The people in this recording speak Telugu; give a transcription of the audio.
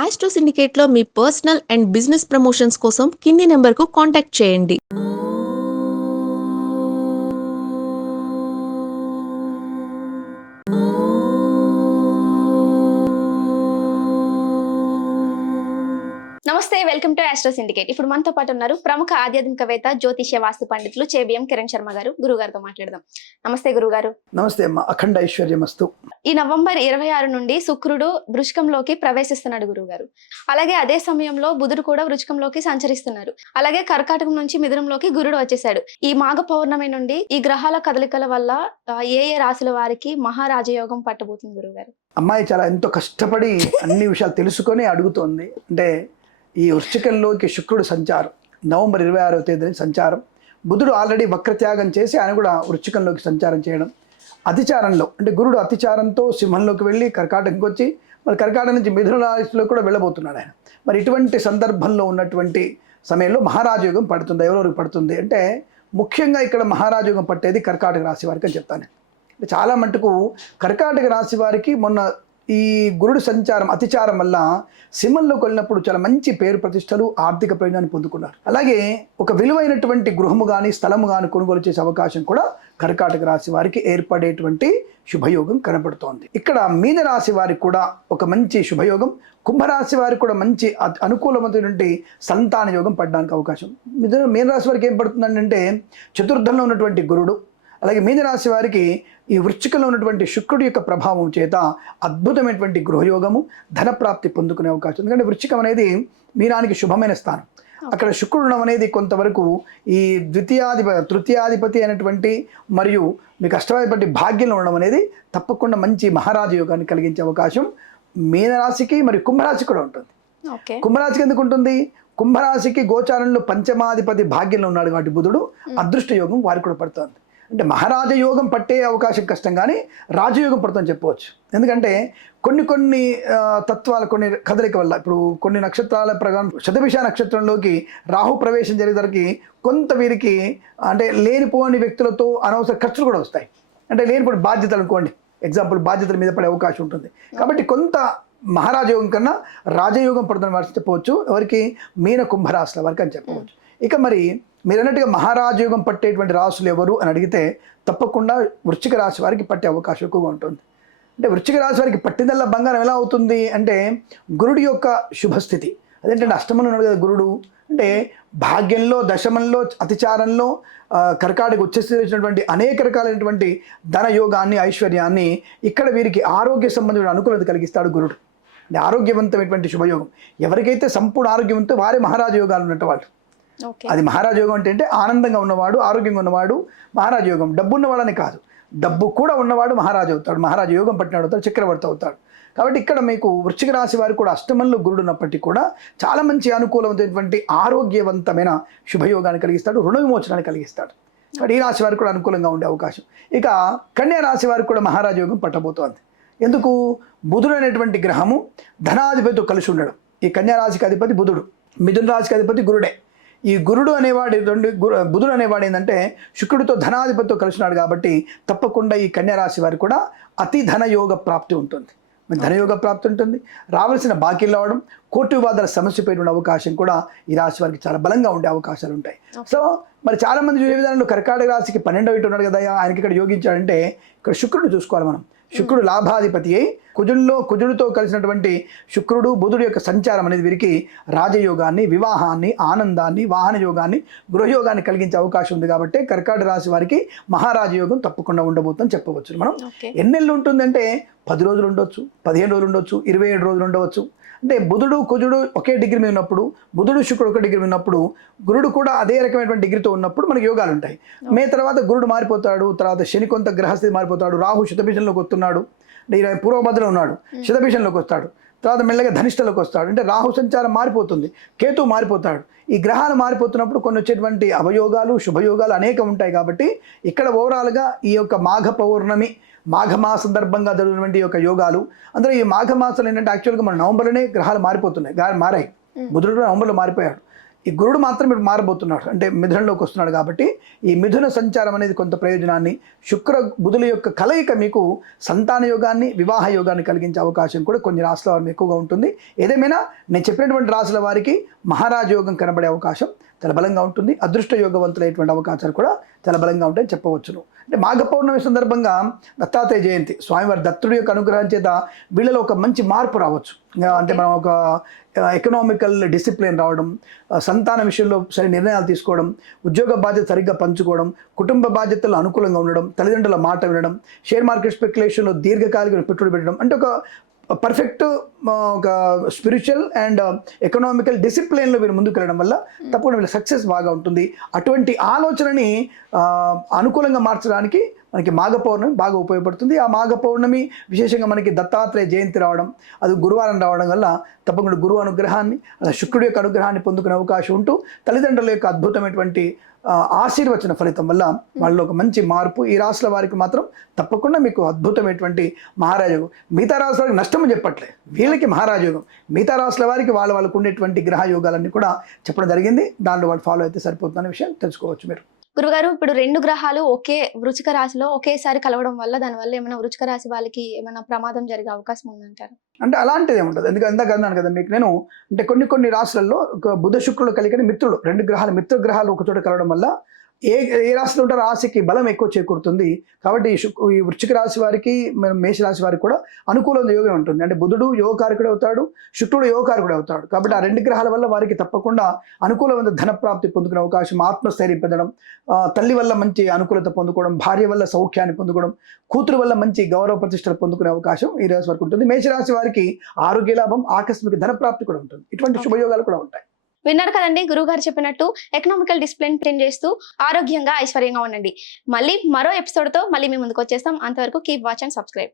ఆస్ట్రో సిండికేట్లో మీ పర్సనల్ అండ్ బిజినెస్ ప్రమోషన్స్ కోసం కింది నెంబర్కు కాంటాక్ట్ చేయండి. నమస్తే, వెల్కమ్ టు ఆస్ట్రో సిండికేట్. ఇప్పుడు మనతో పాటు ఉన్నారు ప్రముఖ ఆధ్యాత్మికవేత్త, జ్యోతిష్య వాస్తు పండితులు చేబిఎం కిరణ్ శర్మ గారు. గురుగారితో మాట్లాడదాం. నమస్తే గురుగారు. నమస్తే అమ్మ. అఖండ ఐశ్వర్యమస్తు. ఈ నవంబర్ 26 నుండి శుక్రుడు వృశ్చికంలోకి ప్రవేశిస్తున్నాడు గురుగారు. అలాగే అదే సమయంలో బుధుడు కూడా వృశ్చికంలోకి సంచరిస్తున్నారు. అలాగే కర్కాటకం నుంచి మిథునంలోకి గురుడు వచ్చేసాడు. ఈ మాఘ పౌర్ణమి నుండి ఈ గ్రహాల కదలికల వల్ల ఏ ఏ రాశుల వారికి మహారాజయోగం పట్టబోతుంది గురుగారు? అమ్మాయి చాలా ఎంతో కష్టపడి అన్ని విషయాలు తెలుసుకొని అడుగుతోంది. అంటే ఈ వృశ్చికంలోకి శుక్రుడు సంచారం నవంబర్ 26వ తేదీని సంచారం. బుధుడు ఆల్రెడీ వక్రత్యాగం చేసి ఆయన కూడా వృశ్చికంలోకి సంచారం చేయడం. అతిచారంలో అంటే గురుడు అతిచారంతో సింహంలోకి వెళ్ళి కర్కాటకంకి వచ్చి మరి కర్కాటక నుంచి మిథున రాశిలో కూడా వెళ్ళబోతున్నాడు ఆయన. మరి ఇటువంటి సందర్భంలో ఉన్నటువంటి సమయంలో మహారాజయోగం పడుతుంది. ఎవరెవరికి పడుతుంది అంటే ముఖ్యంగా ఇక్కడ మహారాజయోగం పట్టేది కర్కాటక రాశి వారికి అని చెప్తాను. చాలా మటుకు కర్కాటక రాశి వారికి మొన్న ఈ గురుడు సంచారం అతిచారం వల్ల సింహంలోకి వెళ్ళినప్పుడు చాలా మంచి పేరు ప్రతిష్టలు ఆర్థిక ప్రయోజనాన్ని పొందుకున్నారు. అలాగే ఒక విలువైనటువంటి గృహము కానీ స్థలము కానీ కొనుగోలు చేసే అవకాశం కూడా కర్కాటక రాశి వారికి ఏర్పడేటువంటి శుభయోగం కనబడుతోంది. ఇక్కడ మీన రాశి వారికి కూడా ఒక మంచి శుభయోగం, కుంభరాశి వారికి కూడా మంచి అనుకూలమైనటువంటి సంతాన యోగం పడడానికి అవకాశం. మీన రాశి వారికి ఏం పడుతుందంటే చతుర్థంలో ఉన్నటువంటి గురుడు, అలాగే మీనరాశి వారికి ఈ వృశ్చికంలో ఉన్నటువంటి శుక్రుడి యొక్క ప్రభావం చేత అద్భుతమైనటువంటి గృహయోగము, ధనప్రాప్తి పొందుకునే అవకాశం. ఎందుకంటే వృశ్చికం అనేది మీనానికి శుభమైన స్థానం. అక్కడ శుక్రుడు ఉండడం అనేది కొంతవరకు ఈ తృతీయాధిపతి అయినటువంటి మరియు మీకు అష్టమాధిపతి భాగ్యంలో ఉండడం అనేది తప్పకుండా మంచి మహారాజ యోగాన్ని కలిగించే అవకాశం మీనరాశికి మరియు కుంభరాశికి కూడా ఉంటుంది. కుంభరాశికి ఎందుకు ఉంటుంది? కుంభరాశికి గోచారంలో పంచమాధిపతి భాగ్యంలో ఉన్నాడు కాబట్టి బుధుడు అదృష్ట యోగం వారికి కూడా పడుతుంది. అంటే మహారాజ యోగం పట్టే అవకాశం కష్టం, కానీ రాజయోగం పడుతుందని చెప్పవచ్చు. ఎందుకంటే కొన్ని తత్వాల కొన్ని కదలిక వల్ల ఇప్పుడు కొన్ని నక్షత్రాల ప్రకారం శతభిష నక్షత్రంలోకి రాహు ప్రవేశం జరిగేసరికి కొంత వీరికి అంటే లేనిపోని వ్యక్తులతో అనవసర ఖర్చులు కూడా వస్తాయి. అంటే లేనిపోని బాధ్యతలు అనుకోండి, ఎగ్జాంపుల్ బాధ్యతల మీద పడే అవకాశం ఉంటుంది. కాబట్టి కొంత మహారాజయోగం కన్నా రాజయోగం పడుతుందని వారికి చెప్పవచ్చు. ఎవరికి? మీన కుంభరాశుల వరకు అని చెప్పవచ్చు. ఇక మరి మీరు అన్నట్టుగా మహారాజయోగం పట్టేటువంటి రాశులు ఎవరు అని అడిగితే తప్పకుండా వృశ్చిక రాశి వారికి పట్టే అవకాశం ఎక్కువగా ఉంటుంది. అంటే వృశ్చిక రాశి వారికి పట్టిందల్లా బంగారం ఎలా అవుతుంది అంటే గురుడి యొక్క శుభస్థితి. అదేంటంటే అష్టమంలో ఉన్నాడు కదా గురుడు, అంటే భాగ్యంలో దశమంలో అతిచారంలో కర్కాటక వచ్చేసినటువంటి అనేక రకాలైనటువంటి ధన యోగాన్ని ఐశ్వర్యాన్ని ఇక్కడ వీరికి ఆరోగ్య సంబంధమైన అనుకూలత కలిగిస్తాడు గురుడు. అంటే ఆరోగ్యవంతమైనటువంటి శుభయోగం. ఎవరికైతే సంపూర్ణ ఆరోగ్యం వారే మహారాజ యోగాలు ఉన్నట్టు వాళ్ళు. అది మహారాజ యోగం అంటే ఆనందంగా ఉన్నవాడు, ఆరోగ్యంగా ఉన్నవాడు మహారాజ యోగం. డబ్బు ఉన్నవాడని కాదు, డబ్బు కూడా ఉన్నవాడు మహారాజు అవుతాడు, మహారాజ యోగం పట్టినాడు అవుతాడు, చక్రవర్తి అవుతాడు. కాబట్టి ఇక్కడ మీకు వృశ్చిక రాశి వారికి కూడా అష్టమంలో గురుడు ఉన్నప్పటికీ కూడా చాలా మంచి అనుకూలమైనటువంటి ఆరోగ్యవంతమైన శుభయోగాన్ని కలిగిస్తాడు, రుణ విమోచనాన్ని కలిగిస్తాడు. కాబట్టి ఈ రాశి వారికి కూడా అనుకూలంగా ఉండే అవకాశం. ఇక కన్యా రాశి వారికి కూడా మహారాజ యోగం పట్టబోతోంది. ఎందుకు? బుధుడు అనేటువంటి గ్రహము ధనాధిపతితో కలిసి ఉండడం. ఈ కన్యా రాశికి అధిపతి బుధుడు, మిథున రాశికి అధిపతి గురుడే. ఈ గురుడు అనేవాడు బుధుడు అనేవాడు ఏంటంటే శుక్రుడితో ధనాధిపతితో కలిసినాడు కాబట్టి తప్పకుండా ఈ కన్యా రాశి వారికి కూడా అతి ధనయోగ ప్రాప్తి ఉంటుంది. ధనయోగ ప్రాప్తి ఉంటుంది. రావాల్సిన బాకీలు రావడం, కోర్టు వివాదాల సమస్యపై అవకాశం కూడా ఈ రాశి వారికి చాలా బలంగా ఉండే అవకాశాలు ఉంటాయి. సో మరి చాలా మంది చూసే విధానంలో కర్కాటక రాశికి 12వ ఇంటి ఉన్నాడు కదా, ఆయనకి ఇక్కడ యోగించాడంటే ఇక్కడ శుక్రుడిని చూసుకోవాలి మనం. శుక్రుడు లాభాధిపతి అయి కుజుడితో కలిసినటువంటి శుక్రుడు బుధుడు యొక్క సంచారం అనేది వీరికి రాజయోగాన్ని, వివాహాన్ని, ఆనందాన్ని, వాహన యోగాన్ని, గృహయోగాన్ని కలిగించే అవకాశం ఉంది. కాబట్టి కర్కాటక రాశి వారికి మహారాజయోగం తప్పకుండా ఉండబోతుందని చెప్పవచ్చు. మనం ఎన్నెళ్ళు ఉంటుందంటే 10 రోజులు ఉండొచ్చు, 15 రోజులు ఉండొచ్చు, 27 రోజులు ఉండవచ్చు. అంటే బుధుడు కుజుడు ఒకే డిగ్రీ మీద ఉన్నప్పుడు, బుధుడు శుక్రుడు ఒక డిగ్రీ ఉన్నప్పుడు, గురుడు కూడా అదే రకమైనటువంటి డిగ్రీతో ఉన్నప్పుడు మనకి యోగాలు ఉంటాయి. తర్వాత గురుడు మారిపోతాడు, తర్వాత శని కొంత గ్రహస్థితి మారిపోతాడు, రాహు శతభిషంలోకి వస్తున్నాడు, పూర్వభద్రలో ఉన్నాడు, శతభిషంలోకి వస్తాడు, తర్వాత మెల్లగా ధనిష్టలోకి వస్తాడు. అంటే రాహు సంచారం మారిపోతుంది, కేతు మారిపోతాడు. ఈ గ్రహాలు మారిపోతున్నప్పుడు కొన్ని వచ్చేటువంటి అవయోగాలు, శుభయోగాలు అనేకం ఉంటాయి. కాబట్టి ఇక్కడ ఓవరాల్గా ఈ యొక్క మాఘ పౌర్ణమి, మాఘమాస సందర్భంగా జరిగినటువంటి యొక్క యోగాలు, అందులో ఈ మాఘమాసాలు ఏంటంటే యాక్చువల్గా మన నవంబర్లోనే గ్రహాలు మారాయి. బుధుడు నవంబర్లో మారిపోయాడు. ఈ గురుడు మాత్రం ఇప్పుడు మారబోతున్నాడు, అంటే మిథునంలోకి వస్తున్నాడు కాబట్టి ఈ మిథున సంచారం అనేది కొంత ప్రయోజనాన్ని, శుక్ర బుధుల యొక్క కలయిక మీకు సంతాన యోగాన్ని, వివాహ యోగాన్ని కలిగించే అవకాశం కూడా కొన్ని రాశుల వారికి ఎక్కువగా ఉంటుంది. ఏదేమైనా నేను చెప్పినటువంటి రాశుల వారికి మహారాజ యోగం కనబడే అవకాశం చాలా బలంగా ఉంటుంది. అదృష్ట యోగవంతులైనటువంటి అవకాశాలు కూడా చాలా బలంగా ఉంటాయని చెప్పవచ్చును. అంటే మాఘ పౌర్ణమి సందర్భంగా దత్తాత్రేయ జయంతి, స్వామివారి దత్తుడి యొక్క అనుగ్రహం చేత వీళ్ళలో ఒక మంచి మార్పు రావచ్చు. అంటే మనం ఒక ఎకనామికల్ డిసిప్లిన్ రావడం, సంతాన విషయంలో సరి నిర్ణయాలు తీసుకోవడం, ఉద్యోగ బాధ్యత సరిగ్గా పంచుకోవడం, కుటుంబ బాధ్యతలు అనుకూలంగా ఉండడం, తల్లిదండ్రుల మాట వినడం, షేర్ మార్కెట్ స్పెక్యులేషన్లో దీర్ఘకాలిక పెట్టుబడి పెట్టడం, అంటే ఒక పర్ఫెక్ట్ ఒక స్పిరిచువల్ అండ్ ఎకనామికల్ డిసిప్లిన్లో వీరు ముందుకు వెళ్ళడం వల్ల తప్పకుండా వీళ్ళ సక్సెస్ బాగా ఉంటుంది. అటువంటి ఆలోచనని అనుకూలంగా మార్చడానికి మనకి మాఘ పౌర్ణమి బాగా ఉపయోగపడుతుంది. ఆ మాఘ పౌర్ణమి విశేషంగా మనకి దత్తాత్రేయ జయంతి రావడం, అది గురువారం రావడం వల్ల తప్పకుండా గురువు అనుగ్రహాన్ని, శుక్రుడి యొక్క అనుగ్రహాన్ని పొందుకునే అవకాశం ఉంటూ తల్లిదండ్రుల యొక్క అద్భుతమైనటువంటి ఆశీర్వచన ఫలితం వల్ల వాళ్ళలో ఒక మంచి మార్పు. ఈ రాశుల వారికి మాత్రం తప్పకుండా మీకు అద్భుతమైనటువంటి మహారాజయోగం. మిగతా రాశుల వారికి నష్టం చెప్పట్లే, వీళ్ళకి మహారాజయోగం. మిగతా రాశుల వారికి వాళ్ళకు ఉండేటువంటి గ్రహ యోగాలన్నీ కూడా చెప్పడం జరిగింది. దాంట్లో వాళ్ళు ఫాలో అయితే సరిపోతుందనే విషయం తెలుసుకోవచ్చు మీరు. గురుగారు, ఇప్పుడు 2 గ్రహాలు ఒకే వృచ్చిక రాశిలో ఒకేసారి కలవడం వల్ల దానివల్ల ఏమైనా వృచ్చిక రాశి వాళ్ళకి ఏమైనా ప్రమాదం జరిగే అవకాశం ఉందంటారు? అంటే అలాంటిది ఏముంటుంది, ఎందుకంటే ఇందాక అన్నాను కదా మీకు నేను, అంటే కొన్ని రాశులలో ఒక బుధ శుక్రులు కలిగిన మిత్రులు, 2 గ్రహాలు మిత్ర గ్రహాలు ఒక చోట కలవడం వల్ల ఏ రాశిలో ఉంటారో రాశికి బలం ఎక్కువ చేకూరుతుంది. కాబట్టి ఈ వృశ్చిక రాశి వారికి, మేష రాశి వారికి కూడా అనుకూలమైన యోగం ఉంటుంది. అంటే బుధుడు యోగకారకుడు అవుతాడు, శుక్రుడు యోగకారకుడు అవుతాడు. కాబట్టి ఆ 2 గ్రహాల వల్ల వారికి తప్పకుండా అనుకూలమైన ధన ప్రాప్తి పొందుకునే అవకాశం, ఆత్మస్థైర్యం పెంచడం, తల్లి వల్ల మంచి అనుకూలత పొందుకోవడం, భార్య వల్ల సౌఖ్యాన్ని పొందుకోవడం, కూతురు వల్ల మంచి గౌరవ ప్రతిష్టలు పొందుకునే అవకాశం ఈ రాశి వారికి ఉంటుంది. మేషరాశి వారికి ఆరోగ్య లాభం, ఆకస్మిక ధన ప్రాప్తి కూడా ఉంటుంది. ఇటువంటి శుభయోగాలు కూడా ఉంటాయి. విన్నారు కదండి, గురువు గారు చెప్పినట్టు ఎకనామికల్ డిసిప్లిన్ మెయింటైన్ చేస్తూ ఆరోగ్యంగా ఐశ్వర్యంగా ఉండండి. మళ్ళీ మరో ఎపిసోడ్తో మళ్ళీ మీ ముందుకు వచ్చేస్తాం. అంతవరకు కీప్ వాచ్ అండ్ సబ్స్క్రైబ్.